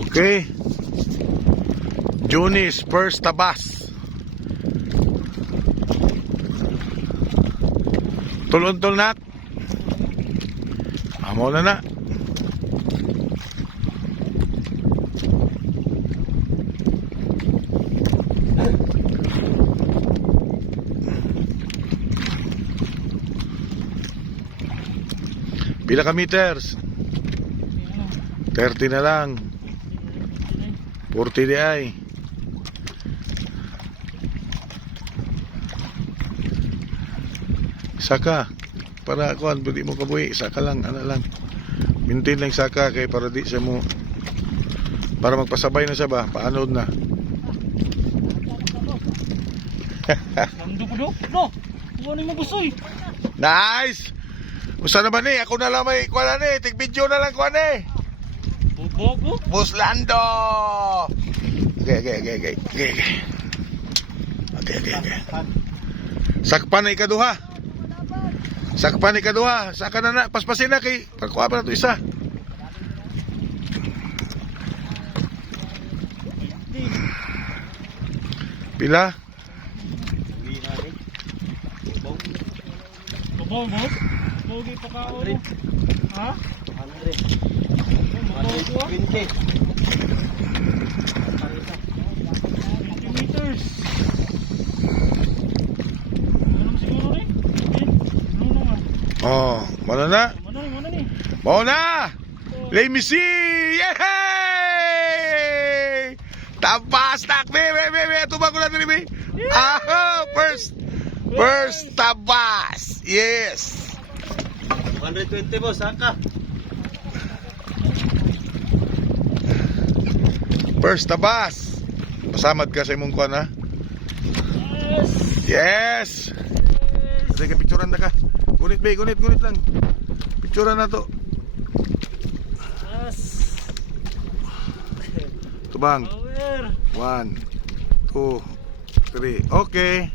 Okay. Junis first tabas. Tulon-tul nak. Amo na. Pila ka meters? 30 na lang. 40 di ay. Saka para kuan pwede mo kabuhi, saka lang ana lang. Maintain lang saka kay para di siya mo para magpasabay na siya ba, paanod na. No. Ano mo gustoy? Nice. Usa naman ni ako na lang may kuan ni, tig video na lang kuan ni. Bobo. Buslando. Okay. Sakpan na ikaduha. Saka na paspasin na kay pagkuha pa na to isa. Pila? Bobo. Bogi pa ka. Ha? 120. 20 meters. Ano siguro rin? Ano nga? Oh, mana na? Mana ni? Mau na! Let me see! Yay! Tabas tak! Be! Tubag ko na din, be! Ah! First tabas! Yes! 120 boss, saka. First tabas! Pasamad ka sa imong kuan, ha? Yes! Sige, picturean na ka. Gunit lang. Picturean na to. Yes. Tubang. Power. 1, 2, 3. Okay.